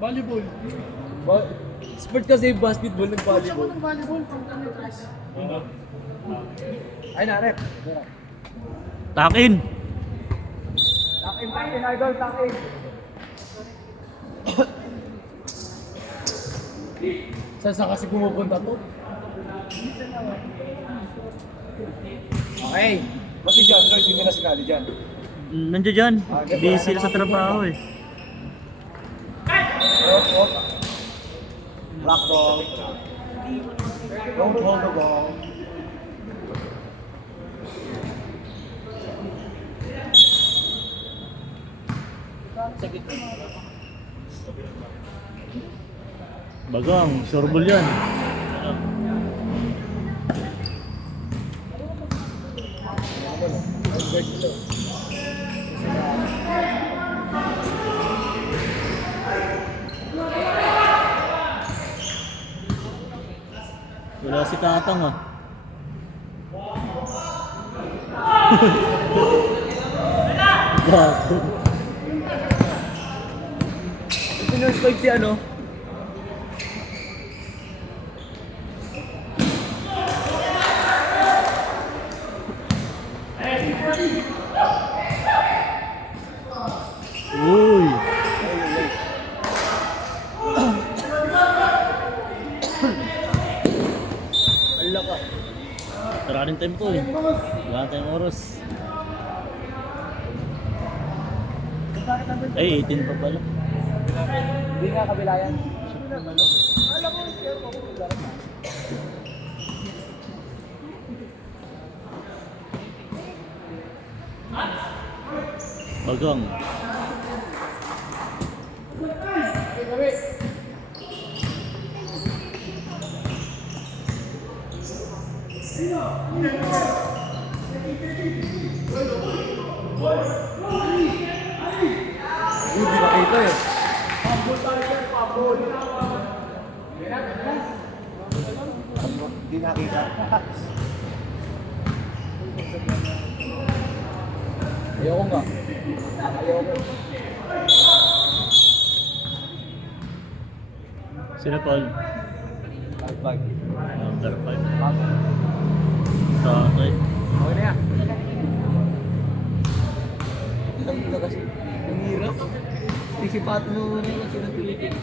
Volleyball. Sport kasi basketball ng volleyball. Ng volleyball, pang tennis. Ay, narep. Takin. Takin, idol, takin. Saan kasi pumupunta to? Okay. Kasi dyan, Lord, hindi na sinali dyan. Nandiyo dyan. Busy sila sa trabaho eh. Black ball. Don't hold the ball. Bagang, surbol yan. Wala si Tatang ah. Bago. Pinurse si ano? Uy. Ala ka. Tara rin time to eh. Wala tayong oras. Ay, 18 pa pala. Hindi nga kabila yan. Bagang. Hindi nakita eh. Hindi nakita. Ayoko nga. Ayoko. Sino Paul? Bag. Number 5. Bag. Tatay. Okay na yan. Alam mo na kasi. Ang hirap. Sisipato mo na kasi ng tulitin.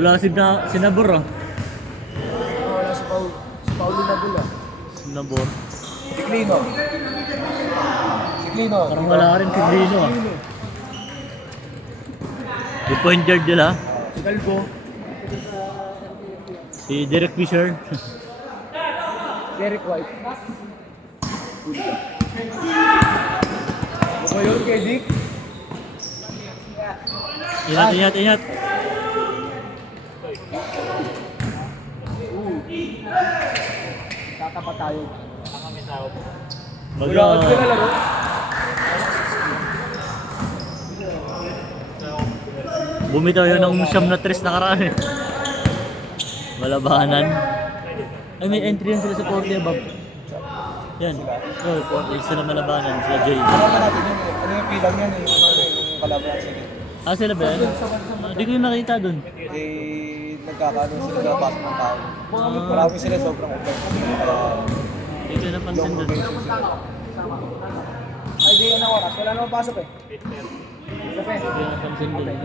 Wala si Nabor ah. Wala si Paul. Si Paulo Nabula. Nabor. Si Clino. Si Clino. Parang wala rin si Grino ah. Si point guard nila. Si Galbo. Si Derek Fisher. Derek White. Ano ba yun kay Dick? Ingat. Tatapat tayo. Baga. Wala ka na laro. Bumitaw yun ng siyam na tres nakaraan eh. Malabanan. Ay, may entry yan sila sa 40 above. Yan. Oh, 40 sila malabanan. Sila Joy. Ano natin yun? Ano yung pilang yan? Yung kalaban sige. Ah, sila ba yan? Di ko yung nakita dun. Eh, nagkakaano sila sa pasok ng tao. Marami sila sobrang open. Di ko napansin dun. Ay, di yan ang oras. Wala naman pasok eh. Di ko napansin dun.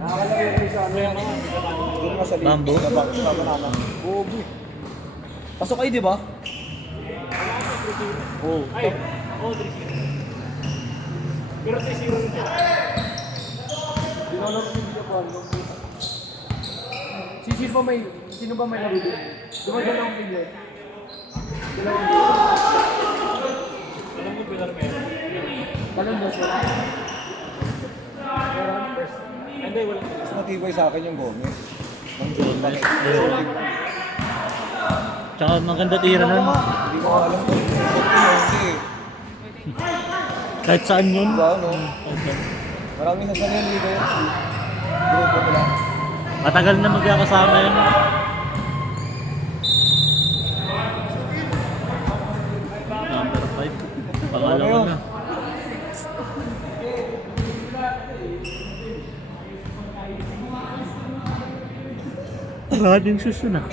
Nakakalagay ko sa ano yan. Doon nga sa liit. Bamboo? Sa banana. Bogi. Pasok kayo, di ba? Oh. Pero 3-0 siya. Dinonor ko yung video ko. Sino ba may laro din? Dumadala akong video. Alam mo, Pilar meron. Talon daw siya. Hindi, wala. Mas matibay sa akin yung Gomez. Ang Gomez. Tsaka maganda tira nun. Hindi ko alam kung hindi eh. Kahit saan yun. Diba, no? Maraming sasabihin dito yun. Grupo nila. Matagal na magkakasama yun. Number 5. Pangalawa na. Running shoes yun ah.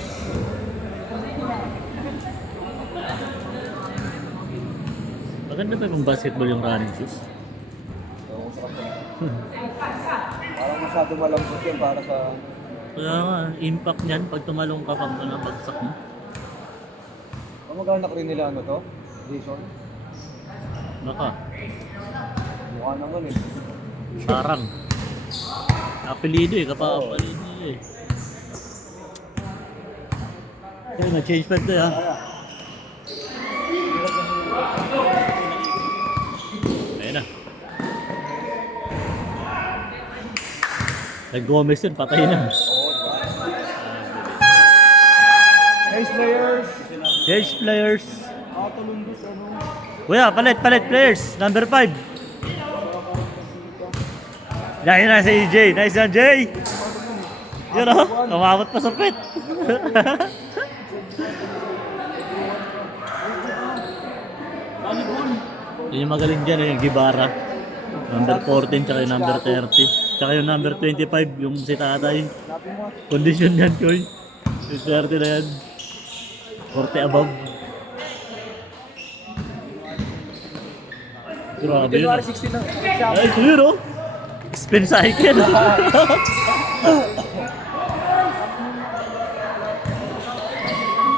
Maganda ba yung basketball yung running shoes? Oo, sarap na. Parang masyado malambot yun para sa... Kaya nga, impact niyan pag tumalong ka pang bagsak mo. Kamag-anak rin nila ano to? Jason? Baka, Mukha naman eh. parang. Apelido eh, kapapelido eh. Kaya na-change pa ito ah. Ayun na. Nag-Gomez yun, patay na. Nice players! Change players. Nakatulundos ano? Kuya, palit players. Number 5. Yan na si EJ. Nice na, Jay. Yun o, kamawat pa sa pit. Yun yung magaling dyan, yung Gibara. Number 14, tsaka yung number 30. Tsaka yung number 25, yung si Tatay. Condition yan, Koy. Yung 30 na yan. 40 above. Grabe yun. January 16 na. Ay, ito yun oh. Spin cycle.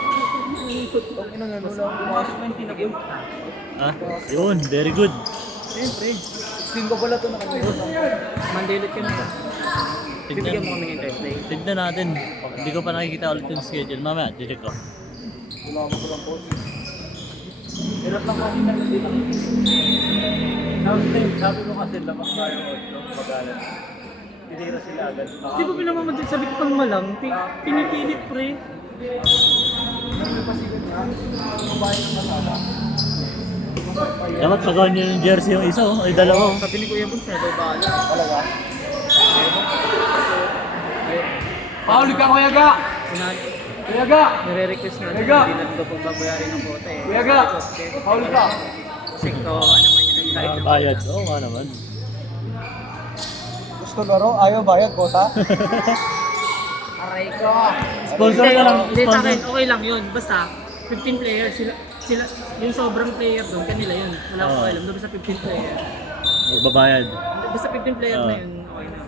Ang inang ano lang, bumas 20 na game. Ah, yun. Very good. Siyempre, 16 ko pala ito nakalimutan. Monday ulit ka na ba? Bibigyan mo kami ng Thursday. Tignan natin. Hindi ko pa nakikita ulit yung schedule. Mamaya, check ko. Wala mo ko lang po. Hirap lang kasi nagdito. Sabi ko kasi labas tayo pag-alan. Tinira sila agad. Di ba pinamamadali? Sabi ko pang malang, pinipilit pre. Dapat pagawin nyo yung jersey yung isa oh. Ay, dalawa oh. Sabi ni Kuya Bun, siya daw bahala. Talaga? Pauli ka, Kuya Ga! Kuya Ga! Nire-request nga Kuya Ga! hindi lang daw pong babayarin ng kota eh. Kuya Ga! Pauli ka! Kasi kawawa naman yung nagkait ng Bayad. Oo nga naman. Gusto laro? Ayaw bayad, kota? aray ko. Sponsor ka lang. Hindi sa akin, Sponsor. okay lang yun. Basta, 15 players, sila, yung sobrang player doon, kanila yun. Wala ko Oo. alam, doon basta 15 player. Magbabayad. Basta 15 player Oo. na yun, okay na.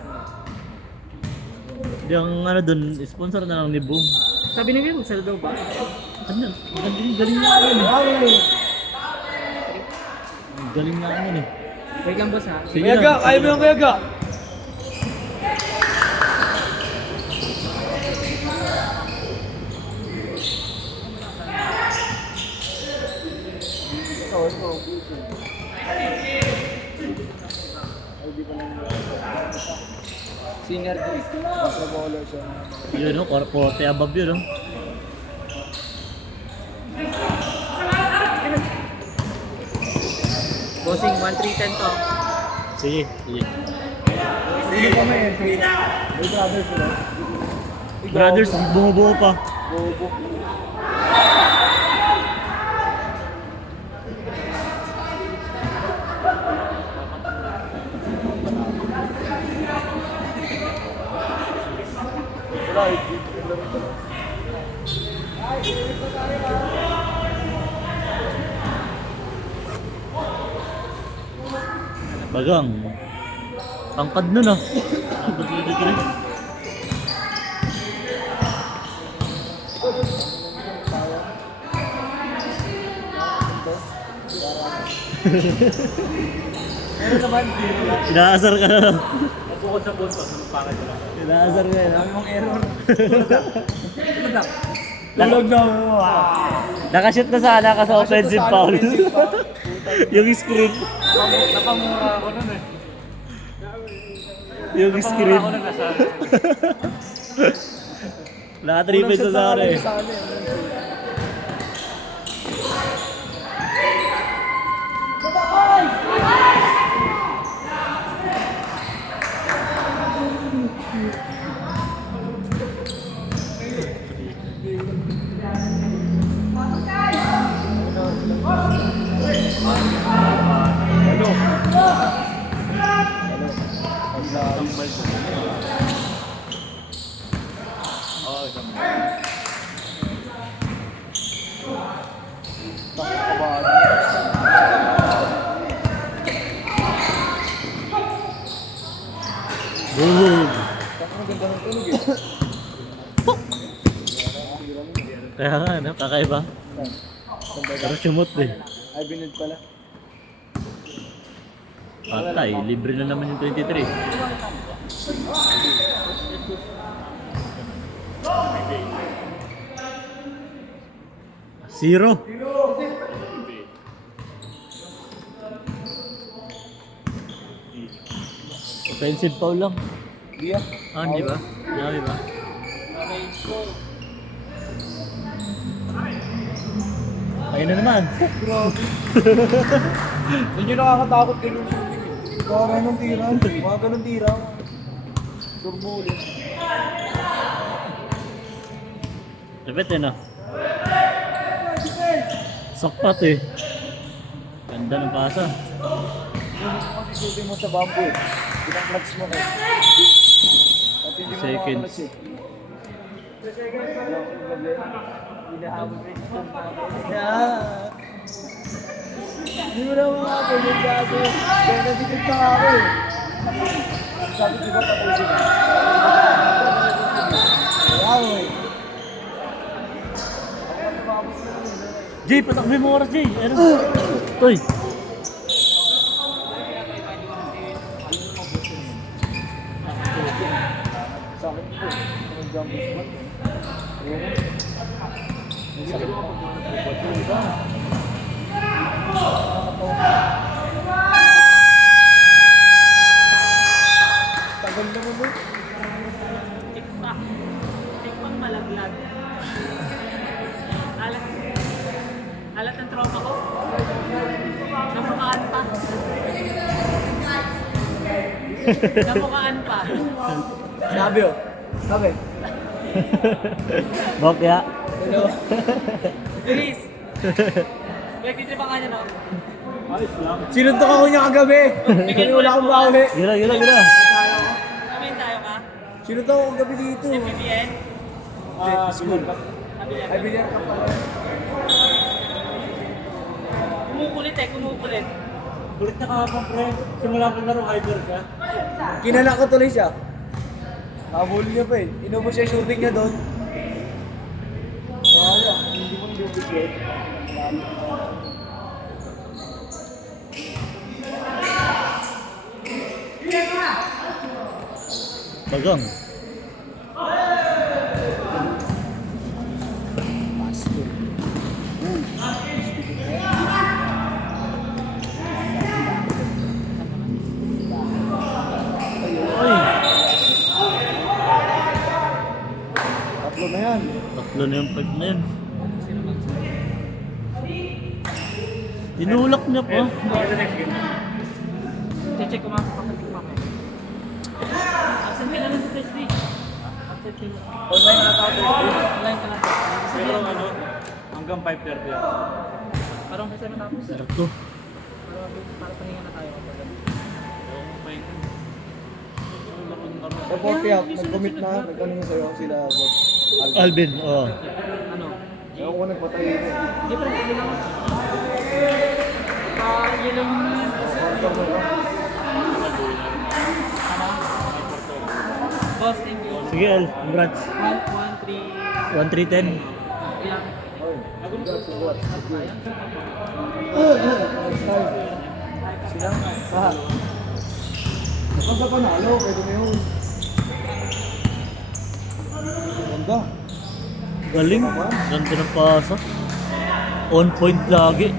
Yung ano dun, sponsor na lang ni Boom. Sabi ni Kuya Bun, sila daw ba? Ano? Galing nga yun eh. Galing nga yun eh. Wait lang boss ha. Sige Kuya lang. Ga! Kaya mo yung Kuya Ga! Singer ko. Basketballer siya. Yun o, 40 above yun o. Bossing, 1-3-10 to. Sige, sige. Sino kami eh? May brothers sila. Brothers, bumubuo pa. Bobo. Wala, Bagang. Tangkad nun ah. Tangkad na dito rin. Meron naman, zero lang. Inaasar ka na. Bukod sa bunso, sunod pangit ko lang. Inaasar ka na. Dami mong error. Tulog na. Nakashoot na sana ka sa offensive foul. Yung screen. Napamura ako nun eh. Yung Napamura screen. ako nun nasa... Naka-triple sa sana eh. Oo, isang Boom! Ang ganda ng tunog eh. Kaya nga, no? Kakaiba. Pero sumot eh. Ay, binid pala. Patay, libre na naman yung 23. Zero. Offensive foul lang. Di ah. Ah, hindi ba? Hindi ba? Ayun na naman. Hindi nyo nakakatakot kayo ng shooting eh. Para nung tira. Mga ganun tira. Turbo ulit. Lapit eh, no? Sakpat eh. Ganda ng pasa. Yung kasi shooting mo sa bamboo eh. Pinang clutch mo kayo. At hindi mo Seconds. nakakalags eh. Inaabot rin ito. Hindi mo na makakapagod gago. Kaya nabigit pa nga ako eh. Sabi ko ba tapusin na? Wow eh. Jay, patakbo mo oras, Jay. Ano? Toy. Sa akin po. Ang jump shot. Hindi ko tagal naman mo. Tikpak. Tikpak malaglag. Alat ng tropa ko. Namukaan pa. Namukaan pa. Sabi oh. Sabi. Bokya. Hello. Bilis. Nagtitri pa kanya na. Sinuntok ako niya kagabi. Hindi wala akong bawi. Gila. Kami tayo ka? Sinuntok ako kagabi dito. BBN? School. Sabi Ay, bilyan ka pala. Kumukulit. Kulit na kahapon, pre. Simula ko laro, hyper siya. Kinala ko tuloy siya. Nakabuli niya pa eh. Inubos siya shooting niya doon. Wala, hindi mo nilubos yun. Bagang. Tatlo na yan. Tatlo na yung pipe na yun. Tinulak niya pa. Check ko mga kapatid mamaya. Absent ka naman sa test day. Absent ka na. online na tao. Online ka lang. Pero ano, hanggang 5:30 yan. Parang kasi natapos. Sarto. Para paningan na tayo. Sa 40 out, nag-commit na. Nag-ano na sa'yo sila. Alvin, oo. Ano? Ewan ko nagpatay yun. Hindi pa rin. Yun lang. Yun lang. Boss, thank you. Sige, Al. Congrats. 1, 3. 1-3-10. Yeah. Sila? Ha? Basta sa panalo, pwede na yun. Ganda. Galing. Ganda ng pasa. On point lagi.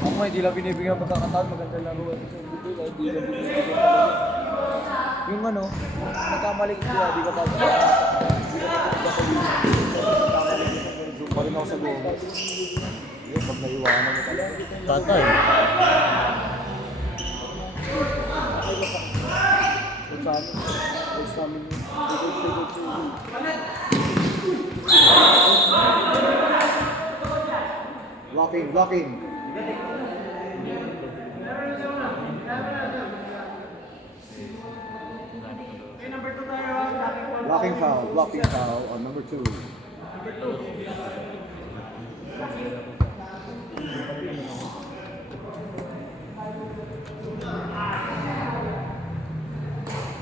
Ako nga, hindi lang binibigyan ng pagkakataon, maganda laro. Yung ano, nagkamali ko siya, di ka pa Zoom pa rin ako sa Gomez. Yun, pag naiwanan mo talaga. Tatay. Kung sa amin, kung sa amin, Walking. Blocking foul on number 2.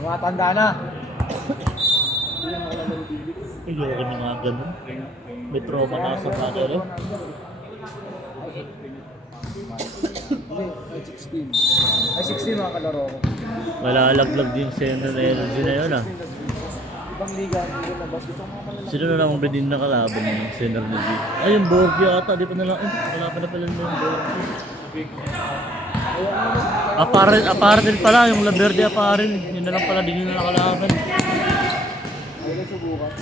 Mga tanda na. Ayoko na nga ganun. May trauma na sa mga rin. Ay, 16. Ay, 16 mga kalaro ko. Malalaglag din sa energy na yun ah. Ibang liga, hindi na bas. Gusto ko mga malalaki. Sino na namang din na kalaban ng Synergy? Ay, yung Borgio ata. Di pa na lang. Wala pa na pala yung Borgio. Apparel pala. Yung Laverde Apparel. Yun na lang pala. Di nyo na nakalaban. Ay, subukan.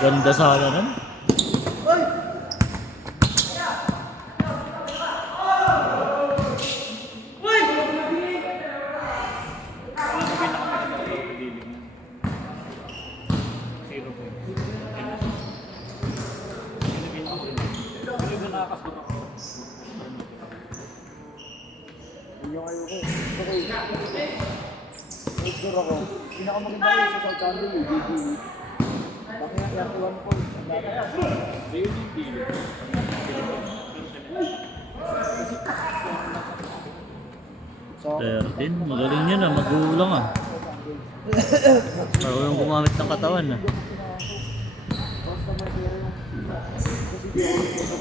Ganda sana nun. Yun yung ayoko. Okay. Sure ako. Pinakamaganda ko sa South Channel, BBE. Bakit yung 1 point? Ang dati. So, 13. Magaling yun ah. Magulang ah. Parang gumamit ng katawan ah. basta may pera yung kasi di ako sa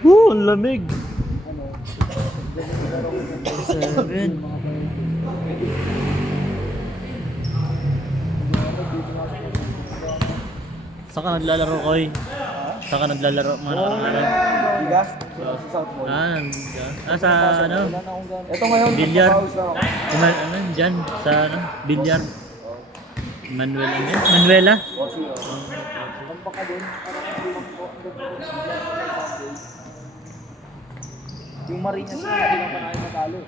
Woo! Ang lamig! ano, ganun laro ko ng 7. Saan ka naglalaro, Koy? Saan ka naglalaro? Mga nakaraan? Liga? Sa South Mall. Sa ano? Wala na akong gamit. Ito ngayon, Bilyar. nagpa-pause na ako. Ano, dyan? Sa ano? Bilyar. Manuel, ano yan? Manuela? Kasi, kampak ka dun, parang kulang ko. Yung Marinas na, hindi lang pa namin matalo.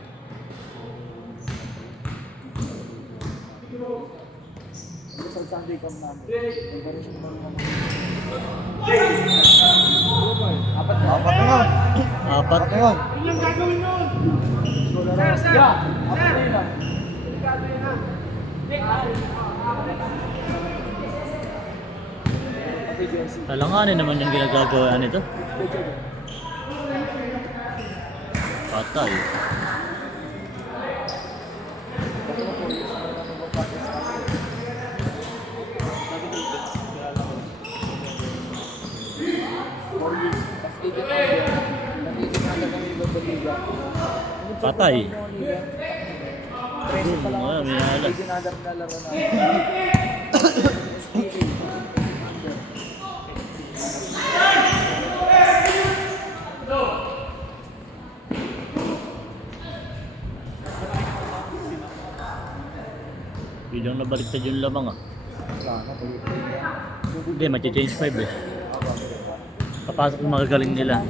Yung sa Sunday Cup namin. Yung ganun siya naman. Apat na yun. Apat. na yun. Ilang gagawin nun? Sir! Yeah! Apat na yun. Ate Jency. Talanganin naman yung ginagagawa nito. Patay. Patay. May alas. Bilang nabaliktad yung lamang ah. Hindi, mag-change 5 eh. Papasok yung magagaling nila.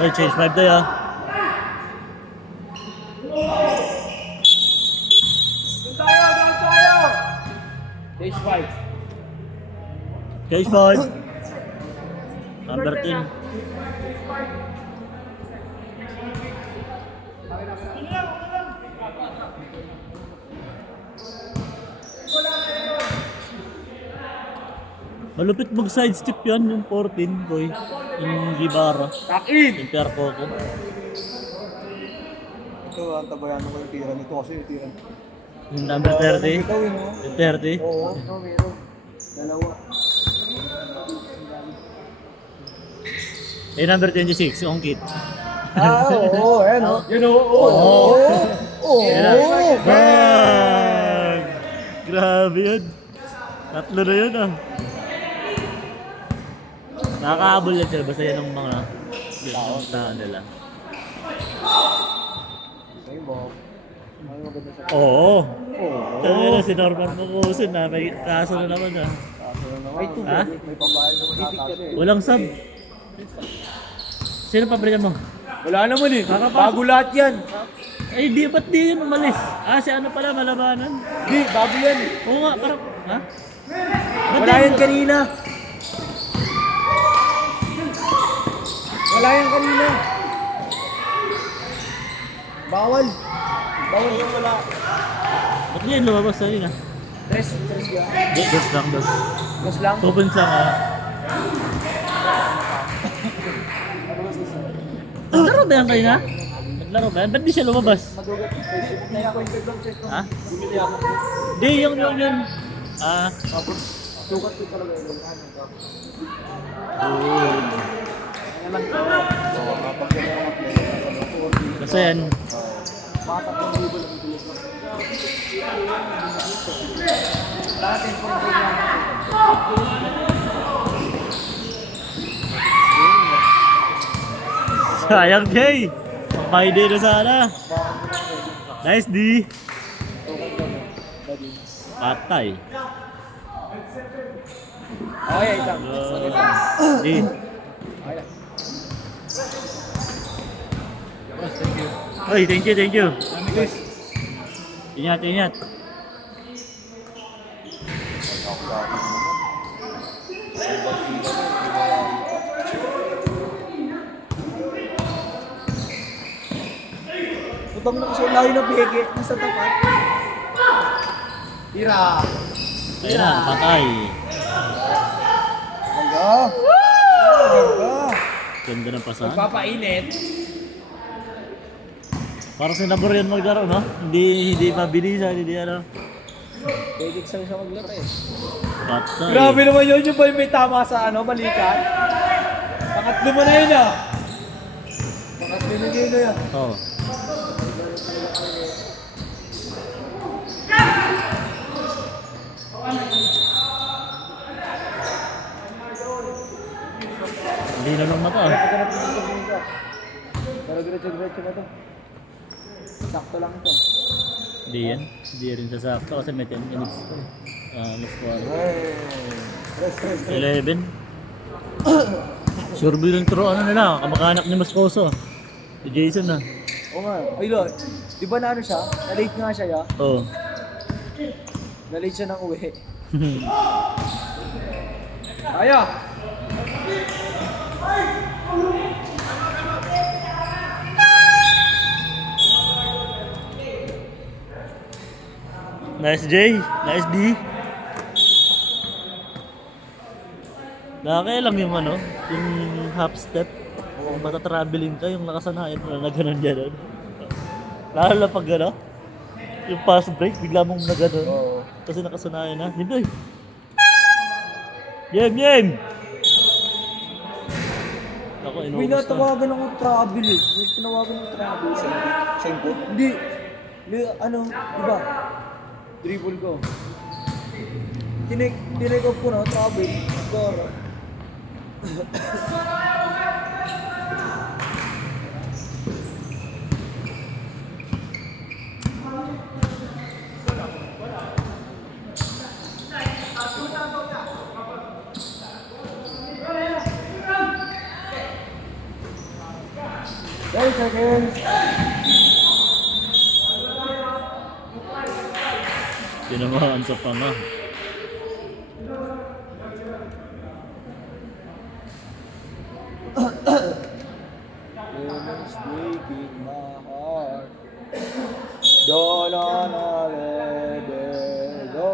Okay, change 5 tayo ah. Stage 5. Change 5. Number 10. Malupit mag-sidestep yan, yung 14, boy. Yung Gibara. Takin! Yung Percoco. Ito, ang tabayan ko yung tira nito kasi yung tira. Yung number 30. Ito yun, no? Yung 30. Oo, ito meron. Dalawa. Yung number 26, yung kit. Oo, ayan, no? You know, Oo! Bang! Grabe yun. Tatlo na yun ah. Nakakaabol yan sila, basta yan ang mga taon nila. Ayun, Bob. Ay, maganda sa... Oo. Oo. Sabi na si Norman Mukusin na may kaso na naman ah. Kaso na naman. Ha? May pambayad naman ata siya eh. Walang sub. Sino pabrikan mo? Wala naman eh. Kakapasok. Bago lahat yan. Ay, di, ba't di yun umalis? Ah, si ano pala, malabanan. Di, bago yan eh. Oo nga, parang, ha? Ba't Wala di- yan kanina. Wala yan kanina. Bawal. Bawal yung wala. Ba't di yun lumabas sa'yo na? Tres yan. Dos lang, dos. Gas lang. 2 points lang, ah. Naglaro ba yan kayo na? Naglaro ba yan? Ba't di siya lumabas? Madugat. Hindi ako yung check check. Ha? Bumili ako. Di, yun. Ah, Sukat ko talaga yun. oo. Naman ko. So, kapag yan ang play, nasa motor. Basta yan. Patak ng libo lang yung bilis mo. Natin po yung program. Sayang, Jay. Pang day na sana. Nice, D. Patay. Okay, isang. D. Oy, thank you. Ingat. Utang na siya layo na beke. Nasa tapat. Tira. Ayun na, patay. Ganda. Ganda. Ganda ng pasahan. Papainit. Para sa nabor yan maglaro, no? Hindi mabilisan, hindi ano. Beke sa siya maglaro eh. Patay. Grabe naman yun. Yung ba yung may tama sa ano, balikat? Pangatlo mo na yun ah. Pangatlo na yun ah. Oh. Hindi na lang mata. Pero diretso na to. Sakto lang to. Hindi yan. Hindi rin sasakto kasi may 10 minutes pa. Mas Rest. 11. Sure yung true ano nila, kamakanak ni Moscoso. Si Jason na. Oo nga. Ay lo, di ba na ano siya? Na-late nga siya ya? Oo. Na-late siya ng uwi. Kaya! Nice J, nice D. Nakakailang yung ano, yung half step. Kung matatraveling ka, yung nakasanayan mo na nagganon dyan. Lalo na pag ano, yung fast break, bigla mong nagganon. Oo. Kasi nakasanayan na. Hindi. Game! Ako, May inubos na. natawagan akong travel eh. May tinawagan akong travel. Sa input? Hindi. Ano, diba? Dribble ko. Tinake off ko na, travel. Gora. Guys, seconds. Tinamaan sa panga. Demons breaking my heart. Don't wanna let it go.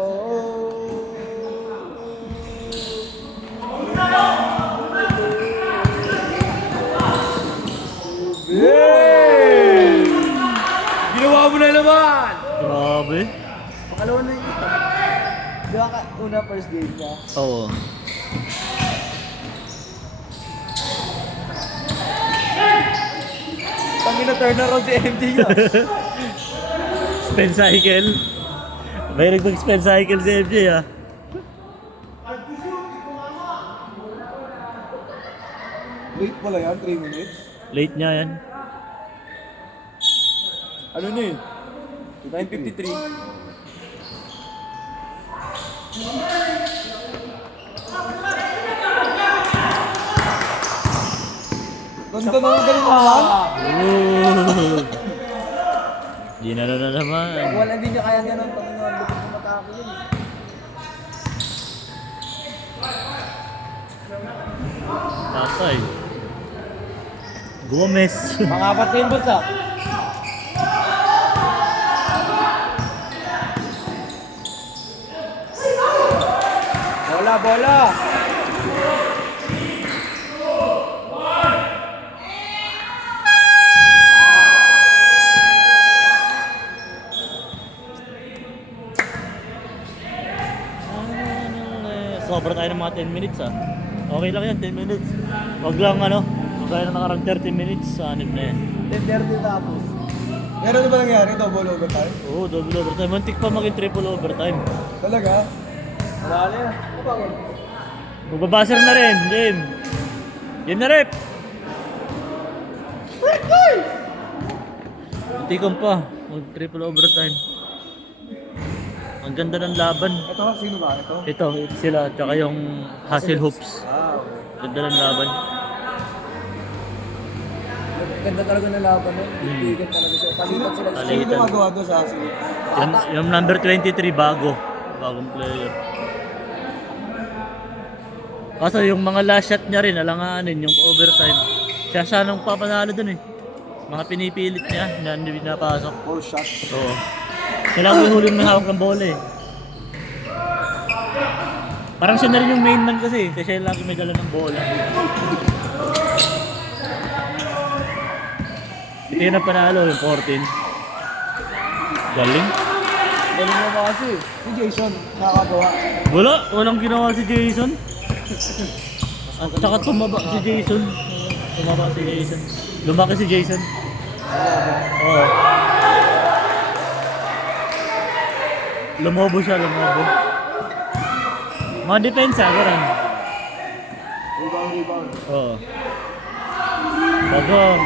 Yay! Ginawa mo na naman! Grabe. Pangalawa na yun. Di ba una first game niya? Oo. Tangin na turn around si MD niya. Spin cycle. May nag-spin cycle si MJ ah. Late pala yan, 3 minutes. Late niya yan. Ano na eh? 9:53. Ganda naman, galing naman. Ooh. Ginano na naman. Wala din niya kaya ganun. Panginoon, lupit ng mata ko yun. Tatay. Gomez. Pangapat na yun, boss ah. Bola, bola! Sobra tayo ng mga 10 minutes ah. Okay lang yan, 10 minutes. Wag lang ano, wag tayo na nakarang 30 minutes sa anib na yan. 10:30 tapos. Meron na ba nangyari? Double overtime? Oo, double overtime. Mantik pa maging triple overtime. Talaga? Wala na yan. Ano ba? Magbabaser na rin, game. Game na rep! Tikon pa, mag triple overtime. Ang ganda ng laban. Ito, sino ba? Ito? Ito sila, tsaka yung Hassel Hoops. Wow. Ganda ng laban. Ganda talaga ng laban nun. Bigyan talaga siya. Palitan sila. Palitan. Sino gumagawa doon sa asin? Yung number 23, bagong player. Kaso yung mga last shot niya rin, alanganin, yung overtime. Siya nung papanalo dun eh. Mga pinipilit niya, na hindi pinapasok. 4 shots. Oo. Siya lang yung huli ng hawak ng bola eh. Parang siya na rin yung main man kasi, kasi siya lagi may dala ng bola. Ito yung panalo, yung 14. Galing. Galing mo ba kasi? Si Jason, nakakagawa. Walang ginawa si Jason. At saka tumaba si Jason. Lumaki si Jason. Oo. Lumobo siya. Mga depensa, gano'n. Rebound. Oo. Bagong.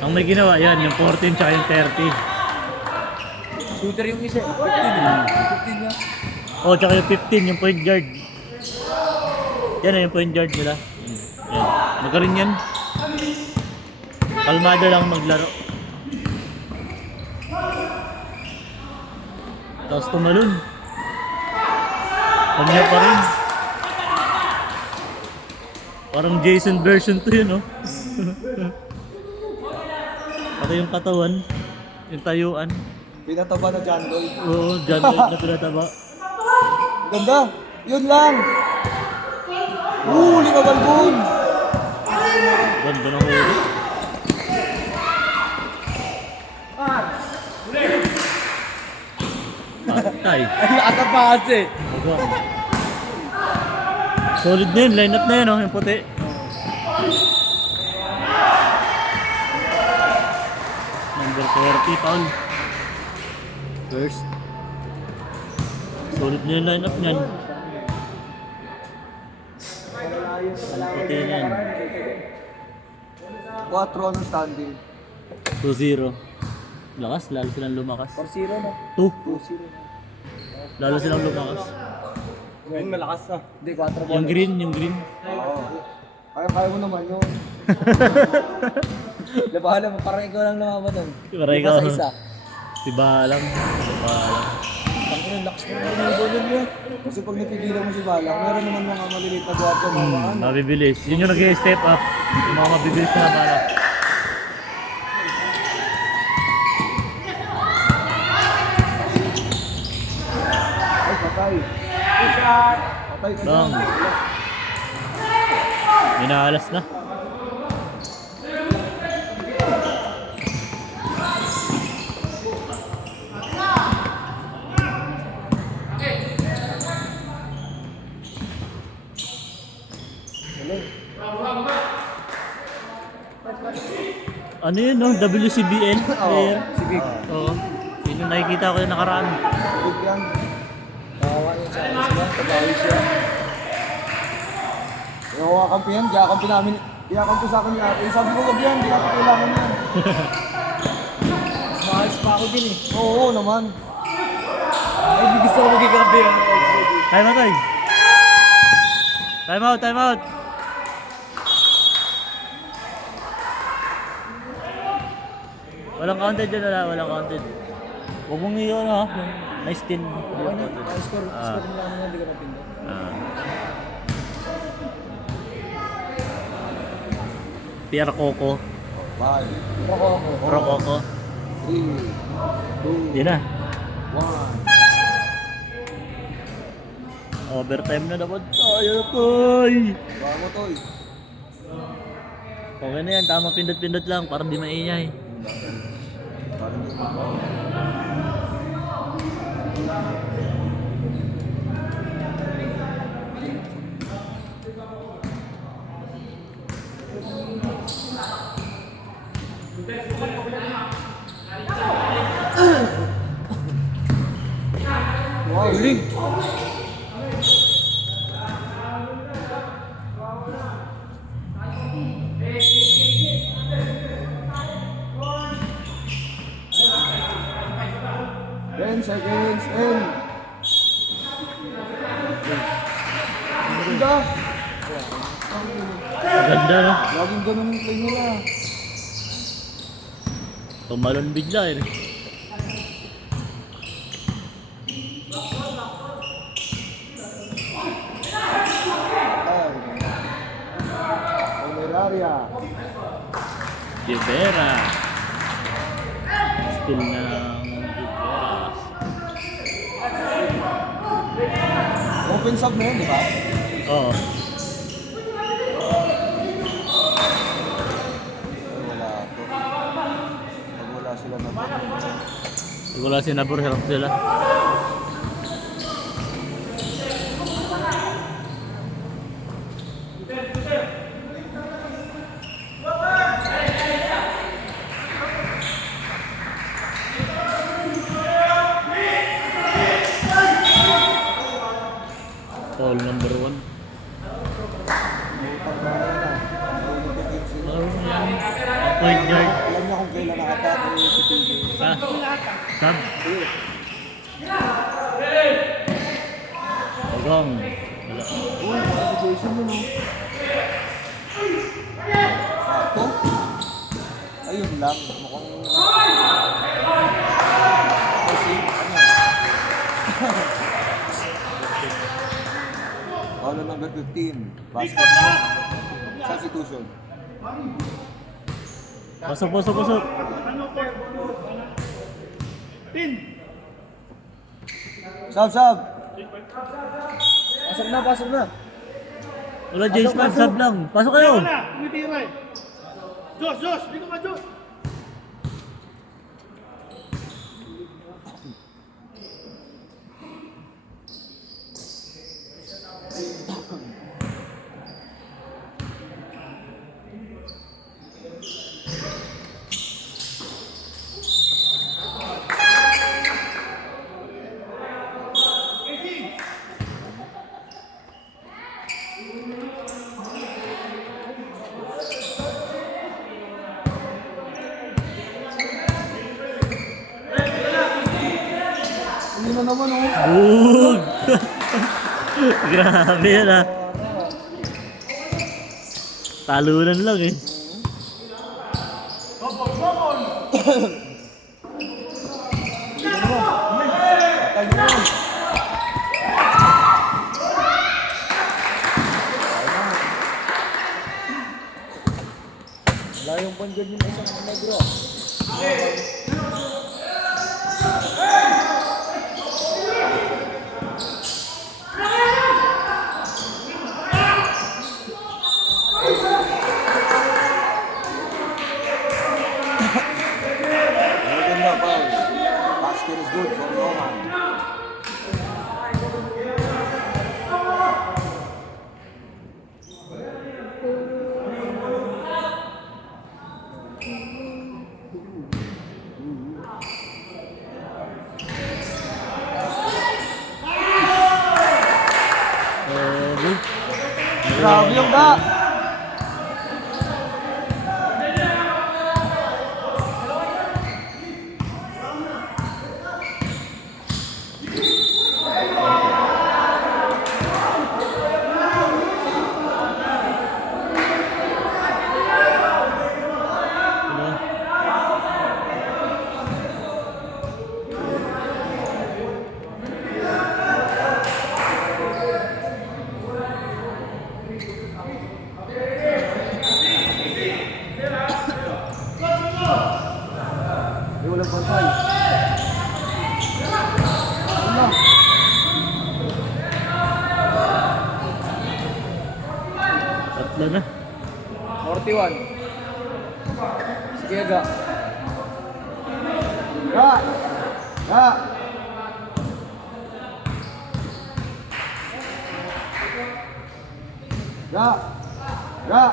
Ang may ginawa yan, yung 14 tsaka yung 30. Shooter yung isa. 15 niya. Oh, tsaka yung 15, yung point guard. Yan na yung point guard nila. Yan. Magaling yan. Kalmado lang maglaro. Tapos tumalun. Kanya pa rin. Parang Jason version 2 yun, oh. Pati yung katawan, yung tayuan. Pinataba na John Doe. Oo, dyan na pinataba. Ganda. Yun lang. Huli ka balbon. Ganda ng huli. Patay. Ay, nakasapakas eh. Bago. Solid na yun, line up na yun, oh, yung puti. Number 30, Paul. First. Solid na yung line up niyan. Ang puti na yan. 4 on standing. 2-0. Lakas, lalo silang lumakas. 4-0 na. 2. 2-0 na. Lalo silang lumakas. Yung malakas na. Hindi, 4 Yung green. Oo. Kaya mo naman yun. Labahan mo, parang ikaw lang lumaban nun. Parang ikaw. Sa isa. Diba lang. Tangin ang lakas mo ng ibon mo. Kasi pag napigilan mo si Balang, meron naman mga maliliit na guwapa mga ano. Mabibilis. Yun yung nag-step up. Yung mga mabibilis na bala. Ay, patay. Patay ka Bang. na. Minaalas na. Ano yun, no? WCBL player. Sige. Oo. Yun yung nakikita ko yung nakaraan. Good yan. Kawawa yun sa akin sila. Tabawi siya. Yung kakampi yan, kakampi namin. Kakampi sa akin ni ate. Sabi ko, wag yan, hindi natin kailangan yan. Mas maayos pa ako din eh. Oo naman. Ay, di gusto ko maging kampiyon. Time out, oy. Time out, time out. Walang counted dyan, walang counted. Huwag mong iyon ha. Nice steal. Okay na, score na lang naman, di ka napindot. Pierre Coco. 5, Rococo. 3, 2, Yan na. 1. Overtime na naman tayo, Toy. Bago, Toy. Okay na yan, tama pindot-pindot lang para di maingay. Parang di ba? Wow, galing! Ten seconds in. Ganda! Ganda no? Laging ganun yung play nila. Tumalon bigla eh. Pomeraria. Rivera. Steal ng Rivera. Open sub na yun, di ba? Oo. Wala to. Pag wala sila na ba? Pag wala si Nabor, hirap sila. Foul number 1. Point guard. Alam niya kung kailan nakatake si PJ. Sub. Agong. Wala. Uy, si Jason mo no. Sakto? Ayun lang, mukhang... Kasi, ano? Paulo number 15. Basketball. Substitution. Pasok, pasok, pasok. Sub, sub! Pasok na, pasok na! Wala James man, sub lang. Pasok kayo. Jos, dito ka, Jos! Hindi na naman oh. Bug! Grabe yan ah. Talunan lang eh. Hindi na naman. Patay na naman. Wala yung panggad yung isang negro. Maganda, Paul. Basket is good for Roman. Bug. Grabe yung da! Tatlo na. 41. Sige, ga. Ga! Ga! Ga! Ga!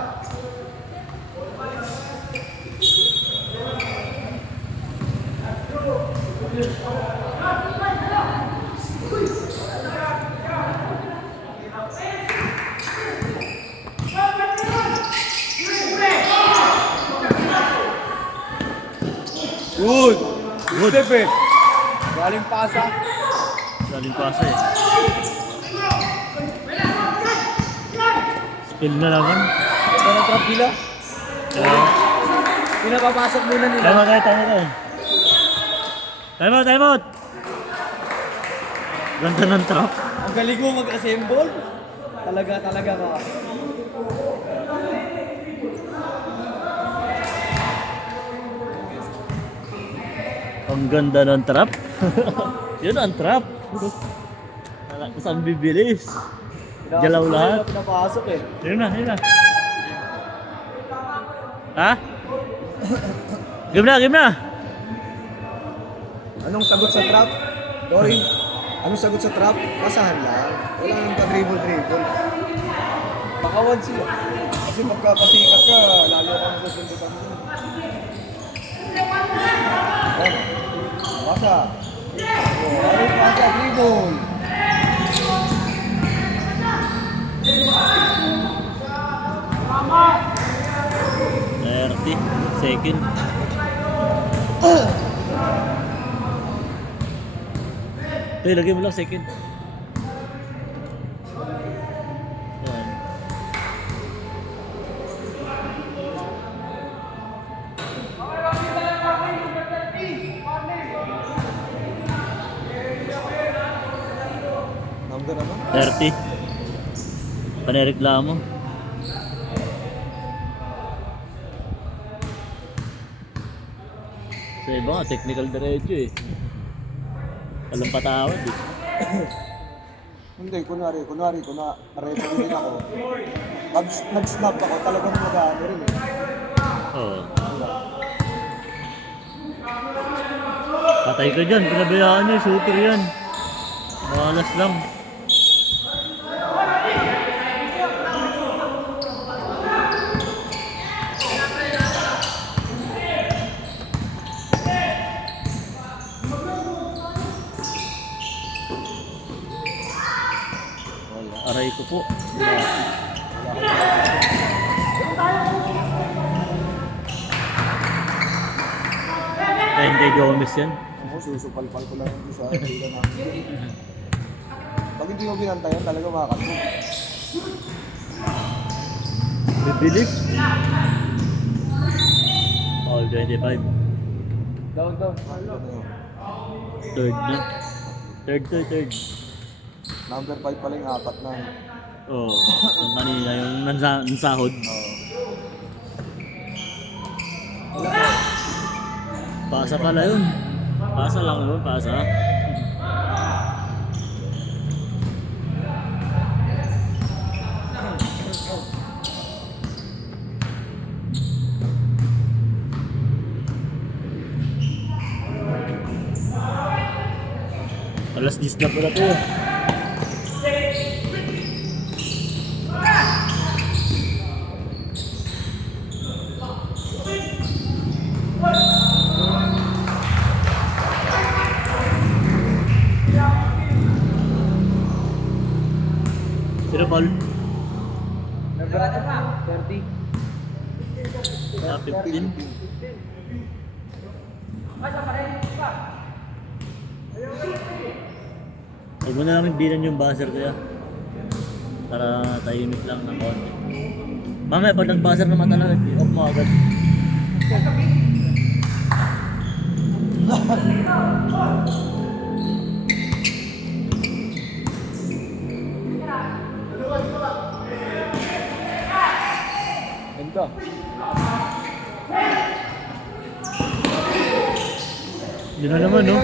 Good! Good. Step eh. Galing pasa. Galing pasa eh. Spill na naman. Ito ng trap nila. Kaya, Pinapapasok muna nila. time out tayo, time out tayo. Time out, time out! Ganda ng trap. Ang galing mo mag-assemble. Talaga ka. Ang ganda ng trap. Yun ang trap. Tapos ang bibilis. Galaw lahat. Pinapasok eh. Yun na, yun na. Ha? Game na, game na! Anong sagot sa trap? Dory, anong sagot sa trap? Pasahan lang. Wala nang pa-dribble. Pakawan sila. Kasi pagkapasikat ka, lalo kang susundutan mo. Ayan. Pasa. Ayun, pasa, dribble. Second. Ito, lagay mo lang second. Yan. Number ano? 30. Panereklamo. Sa iba nga, technical diretso eh. Walang patawad eh. Hindi, kunwari, referee din ako. Pag nag-snap ako, talagang mag-ano rin eh. Oo. Patay ka dyan, pinabayaan nyo, shooter yan. Malas lang. Aray ko po. Hindi Gomez yan. Ako, susupal-pal ko lang yung sa liga namin. Pag hindi mo binantayan, talaga makakasok. Bibilis. All 25. Down. Third na. Third. Number 5 pala yung apat na. Oo. Yung kanina, yung nansahod. Pasa pala yun. Pasa lang yun, pasa. Alas 10 na pala to. Sino Paul? Number ano? 30. 15. Huwag mo na namin bilan yung buzzer kaya. Para tahimik lang ng konti. Mamaya pag nag-buzzer naman talaga, off mo agad. Ganda. Yun na naman, no?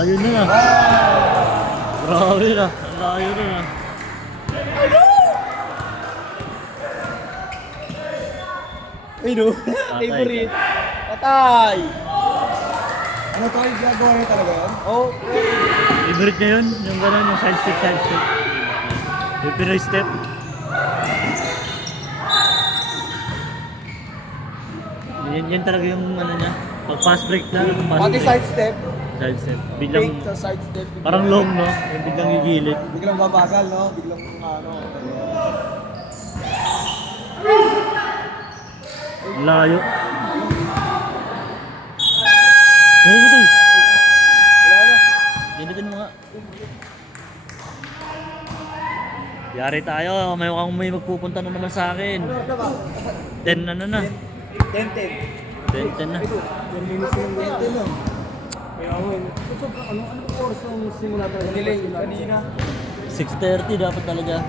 Layo na na. Grabe na. Ang layo na na. Ay no, favorite. Patay! Ano to, yung ginagawa niya talaga yan? Oo. Favorite niya yun? Yung gano'n, yung side step, side step. Yung Pinoy step. Yan talaga yung ano niya. Pag fast break na, fast Pati break. side step. Side step. Biglang, Fake sa side step. parang long, no? Yung biglang gigilid. Biglang babagal, no? Biglang ano. Ang layo. Ano mo to? Wala na. Ginitin mo nga. Yari tayo. May magpupunta na naman sa akin. 10 ano na. 10-10. 10 na. 10 minutes yung 10 no? Kaya ako yun. Ano oras yung simula talaga? Delay kanina. 6:30 dapat talaga.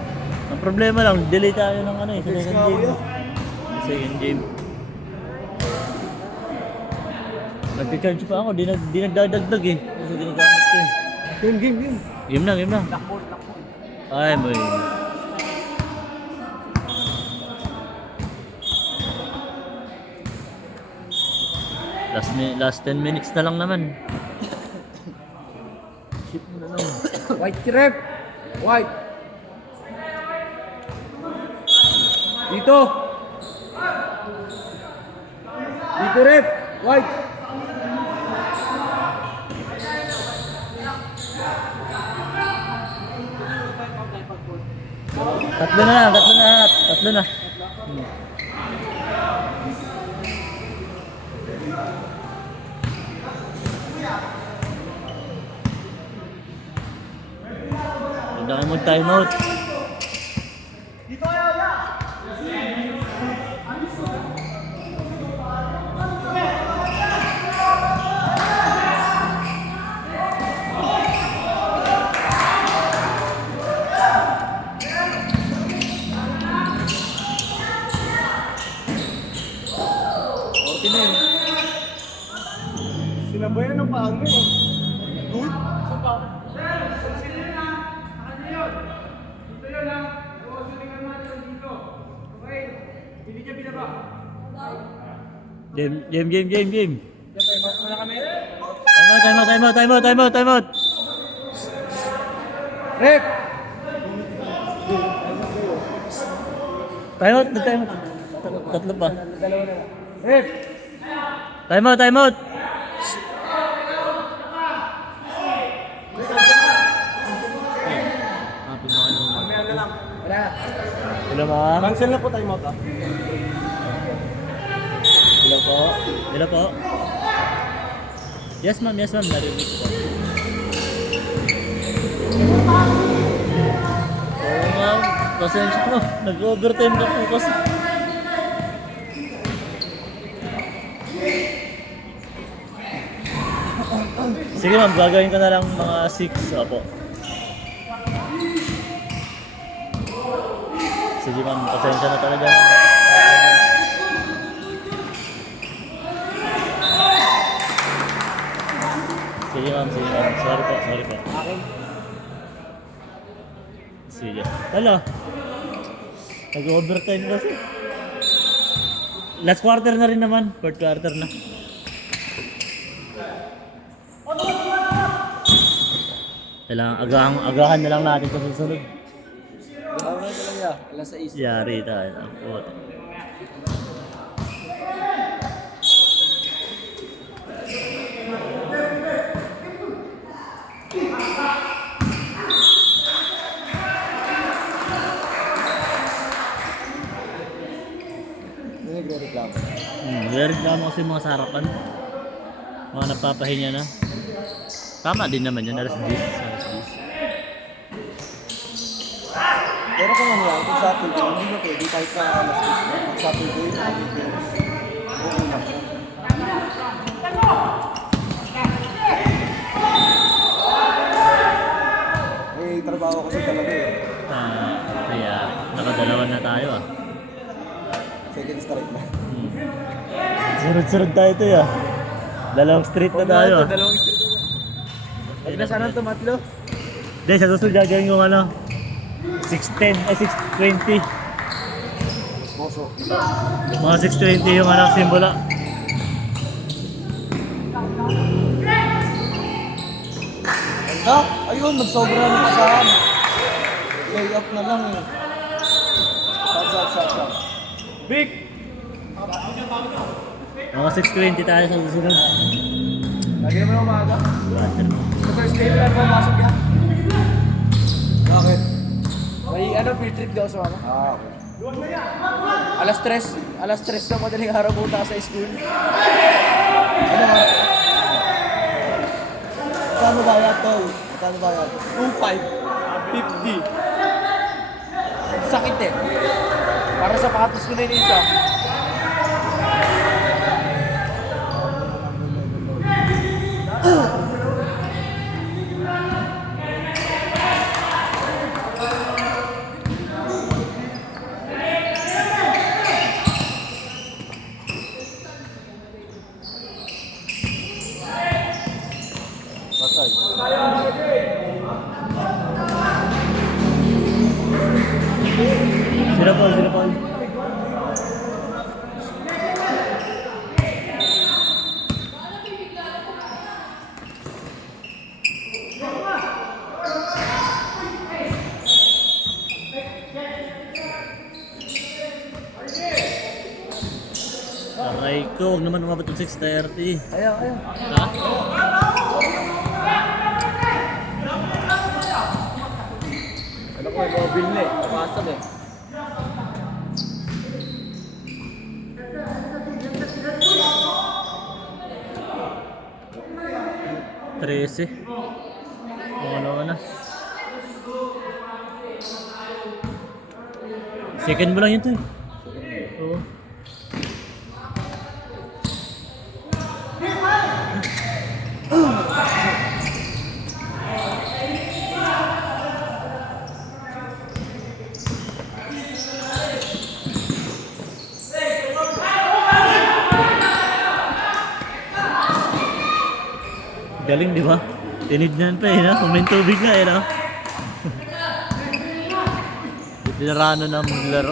Ang problema lang, delay tayo ng ano eh. Sa Text second nga ako game. yun. Second game. Nag-charge pa ako, di nagdadagdag eh. Kasi ginagamit ko eh. Game. Game na. Ay, boy. Last 10 minutes na lang naman. Ship mo na lang. White rep. White. Dito. Dito rep. White. Tatlo na. Hindi ka mag-time out. Sinabayan ng paano eh. Good? Game. Time out. Rep. Time out. Tatlo pa. Rep. Time out. Wala. Hello ma'am. Cancel na po tayo mo ka. Hello po. Yes ma'am. Narinig ko. Oo ma'am. Pasensya po. Nag-overtime na po kasi. Sige ma'am, gagawin ko na lang mga 6. Opo. Sige ma'am, pasensya na talaga ma'am. Sige ma'am. Sorry po. Sige. Hala. Nag-overtime kasi. Last quarter na rin naman. Fourth quarter na. Kailangan agahan na lang natin sa susunod. Ano na talaga? Alas 6. Yari tayo. Ang puto. Nagre-reklamo. Nagreklamo kasi mga sarapan. Mga napapahinga na. Tama din naman yun. Alas 10. Pero kung ano lang, kung Saturday, hindi na pwede kahit ka alas 6 na. Kung Saturday, okay na po. Eh, trabaho kasi talaga eh. Kaya nakadalawan na tayo ah. Second strike na. Sunod-sunod tayo ito ah. Dalawang street na tayo ah. Dalawang Huwag na sanang tumatlo. Hindi, sa susunod gagawin yung ano, 610, 620. Boso. Mga 620 yung ano, simbola. Ganda. Ayun, nagsobra ng kasahan. Lay up na lang eh. Shot. Big! Mga 620 tayo sa susunod. Lagyan mo na umaga. Butter. Sa Thursday na lang pumasok yan. Bakit? May free trip daw sa mama. Okay. Alas 3 na madaling araw punta sa school. Ano nga? Kano bayad tol? Kano bayad? 2,550. Sakit eh. Para sa patos ko na yun isa. Sila Paul. Aray ko, huwag naman umabot ng 6:30. Ayaw. Ha? Ano ko, mobile na eh. Pasok eh. Trece. Ano na. Second mo lang yun to eh. Oo. Galing di ba? Tinignan pa eh, no? Kung may tubig na eh, no? Tinarano na maglaro.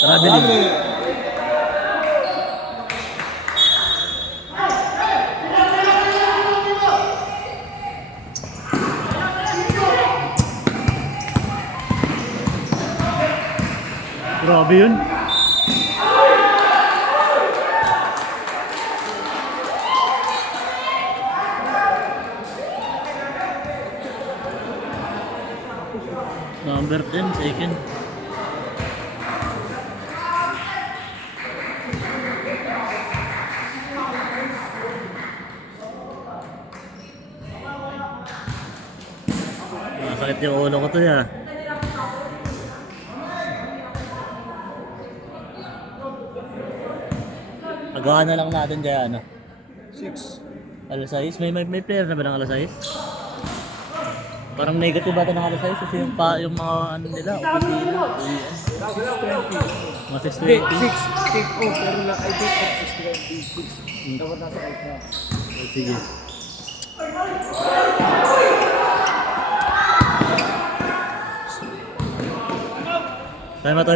Tara, bilig. Grabe yun. Number 10, second. Masakit yung ulo ko to ya. Agahan na lang natin kaya ano. 6. Alas 6? May player na ba ng alas 6? Parang negative ata ng alas 6 kasi yung mga ano nila, opisina, uwian. 6:20. Mga 6:20. Take off, pero lang, I take off 6:20. Dapat nasa 8 na. Oh, sige. Time out.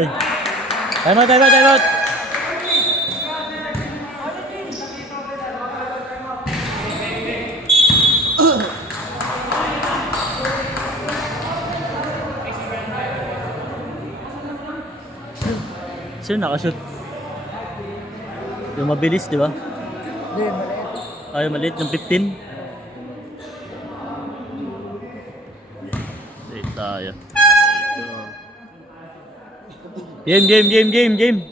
Sino nakashoot? Yung mabilis, di ba? Hindi, maliit. Ay, maliit. Yung 15. Wait tayo. Game.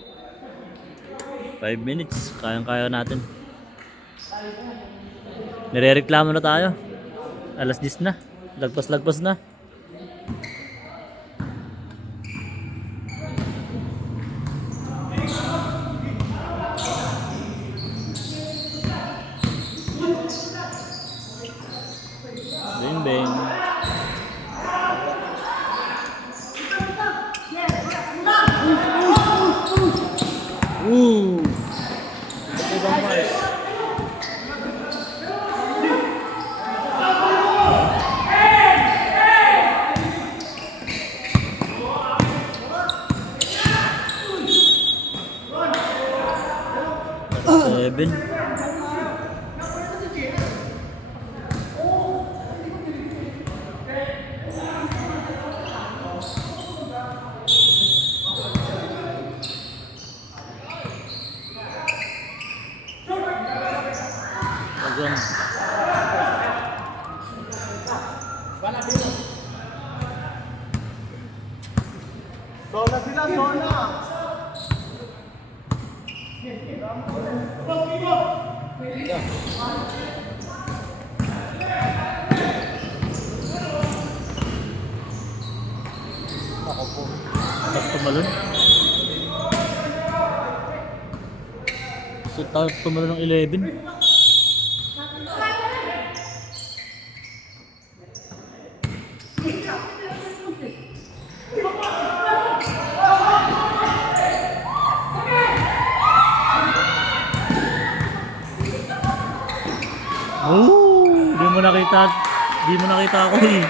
5 minutes. Kayang-kaya natin. Nire-reklamo na tayo. Alas 10 na. Lagpas na. Bing. Ibang Mars. 7. Ayan. Zona sila, zona! Ako po. Tapos tumalon. So, tapos tumalon ng 11. Oh, di mo nakita ako eh.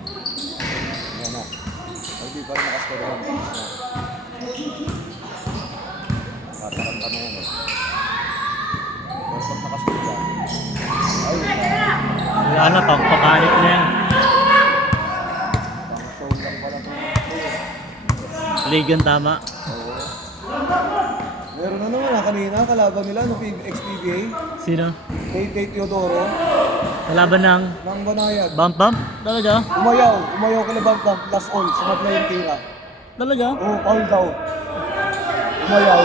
Ayan na. Hindi pa rin nakaskoro lang. Tataranta na yan. Pero pag nakaskoro lang. Wala na, papanik na yan. Pang soul lang pala ito. Ligan tama. Oo. Meron na naman kanina, kalaban nila no ex-PBA. Sino? Kay Teodoro, Kalaban ng ng Banayad. Bump Bump? Talaga? Umayaw kila Bangkang, last all, sumad na yung tira. Talaga? Oo, foul daw. Umayaw.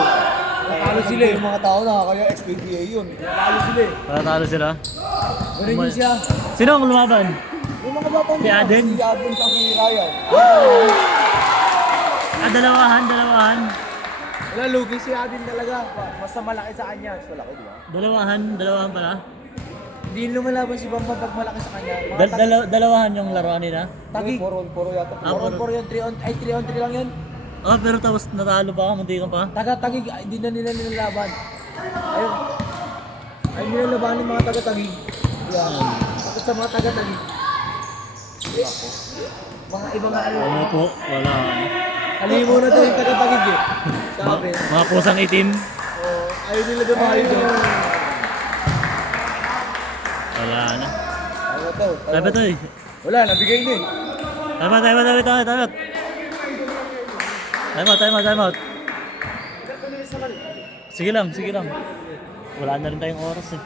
Natalo sila yung mga tao na kaya ex-PBA yun. Natalo sila eh. Tatalo sila? Galing yun siya. Sino ang lumaban? Yung mga batang Si Aden? Si Aden sa si Ryan. Ah, dalawahan. Wala, lugi si Aden talaga. Mas malaki sa kanya. Mas malaki, di ba? Dalawahan pala. Hindi lumalaban si Bamba pag malaki sa kanya. Dalawahan yung laruan nila. Tagi. Puro yata. Ah, Puro yun. 3 on 3 lang yun. Ah, pero tapos natalo pa, munti ka pa. Taga-tagi, hindi na nila nilalaban. Ayun. Ay nilalaban ng mga taga-tagi. Yeah. Takot sa mga taga-tagi. Mga ibang ano. Ano po? Wala. Alihin mo na ito yung taga-tagig eh. Sabi. Mga pusang itim. Oh, ayaw nila dumayo doon. Wala na. Ano to? Tayo to eh. Wala, nabigay na eh. Time out. Sige lang. Wala na rin tayong oras eh.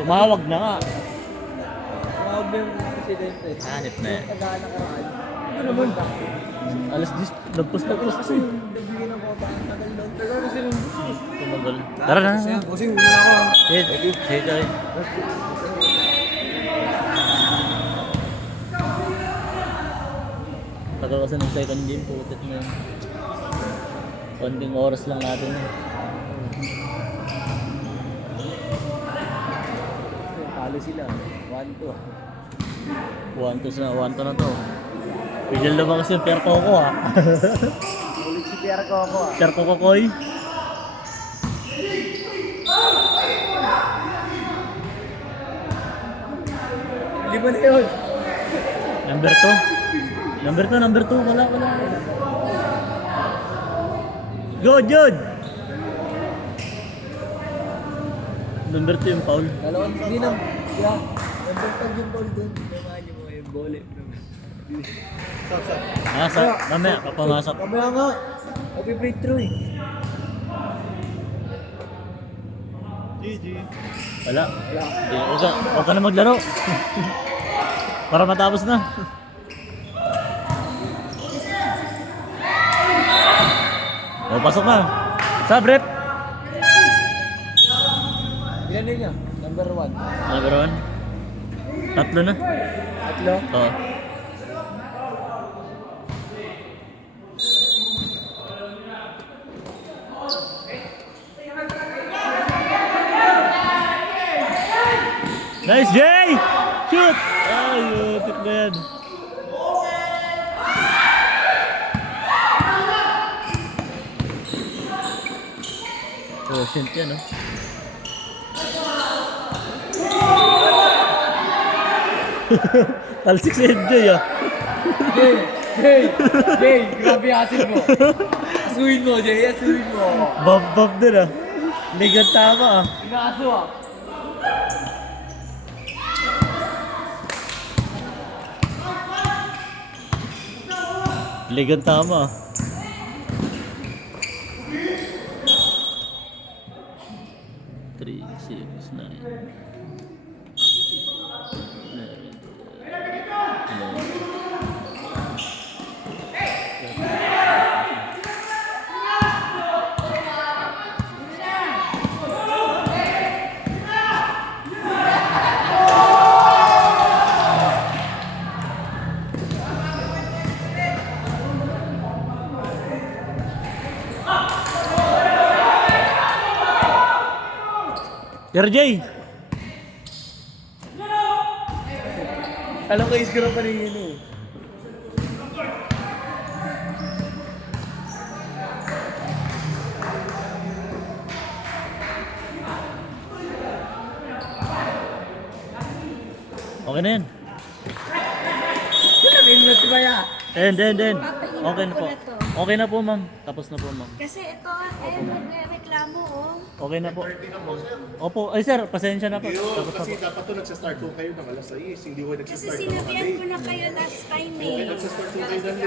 Tumawag na nga. Tumawag na yung presidente. Hanip na yan. Taga-nakaraan. Ano naman ba? Alas 10, lagpos. Kasi nabigay ng kota. Tagal lang. Tagal na silang Tumagal. Tara na. Kasi una na ako. Sige tayo. Tagal kasi ng second game, putit na yun. Konting oras lang natin. Talo sila. 1-2. 1-2 na to. Pidal na ba kasi yung Pierre Coco ha? Ulit si Pierre Coco ah. Pierre Coco Koy. Lima na yun. Number 2. Wala. Go, Jude! Number 2 yung foul. Dalawang hindi na. Yeah. Nagdagdag yung ball dun. Namahan niyo mga yung ball eh. Mamaya, papamasok. Mamaya nga. Breakthrough eh. GG. Wala. Huwag ka na maglaro. Para matapos na. Pasok na. Sab, rep. Ilan din niya? Number 1. Number 1. Tatlo na. Tatlo. Oo. Nice, Jay! Shoot! Ay, utik na yan. Quotient yan, oh. Talsik si MJ ah. Jay, grabe asin mo. Asuhin mo, Jay, asuhin mo. Bab din ah. Ligat tama ah. Inaaso ah. Ligat tama ah. Three, 6, 9. RJ! Alam ko, iskiro pa rin yun eh. Okay na yan. Pinamilmot si Maya. Then. Okay na po. Okay na po ma'am. Tapos na po ma'am. Kasi ito, nagreklamo, oh. Okay na po. Opo. Ay sir, pasensya na po. Yun, Tapos na kasi po. dapat to nagsastart ko kayo ng alas 6, hindi ko Kasi nagsastart ng sinabihan ko mali. na kayo last time, Okay, eh. nagsastart ko kayo ng late.